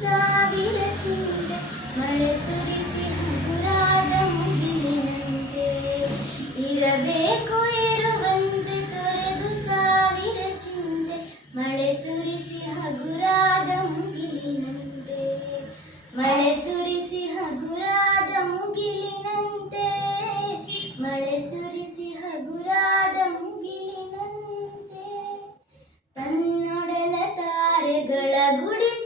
ಸಾವಿರ ಚಿಂತೆ ಮಳೆ ಸುರಿಸಿ ಹಗುರಾದ ಮುಗಿಲಿನಂತೆ. ಇರಬೇಕು ಇರುವಂತೆ ತೊರೆದು ಸಾವಿರ ಚಿಂತೆ ಮಳೆ ಸುರಿಸಿ ಹಗುರಾದ ಮುಗಿಲಿನಂತೆ. ಮಳೆ ಸುರಿಸಿ ಹಗುರಾದ ಮುಗಿಲಿನಂತೆ. ಮಳೆ ಸುರಿಸಿ ಹಗುರಾದ ಮುಗಿಲಿನಂತೆ. ತನ್ನೊಡಲ ತಾರೆಗಳ ಗುಡಿಸಿ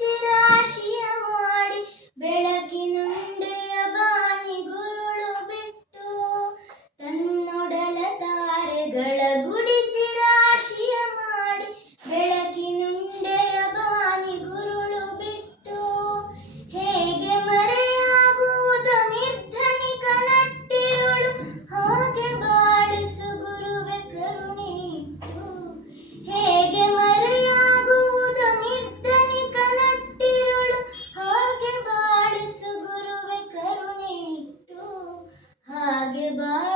bye.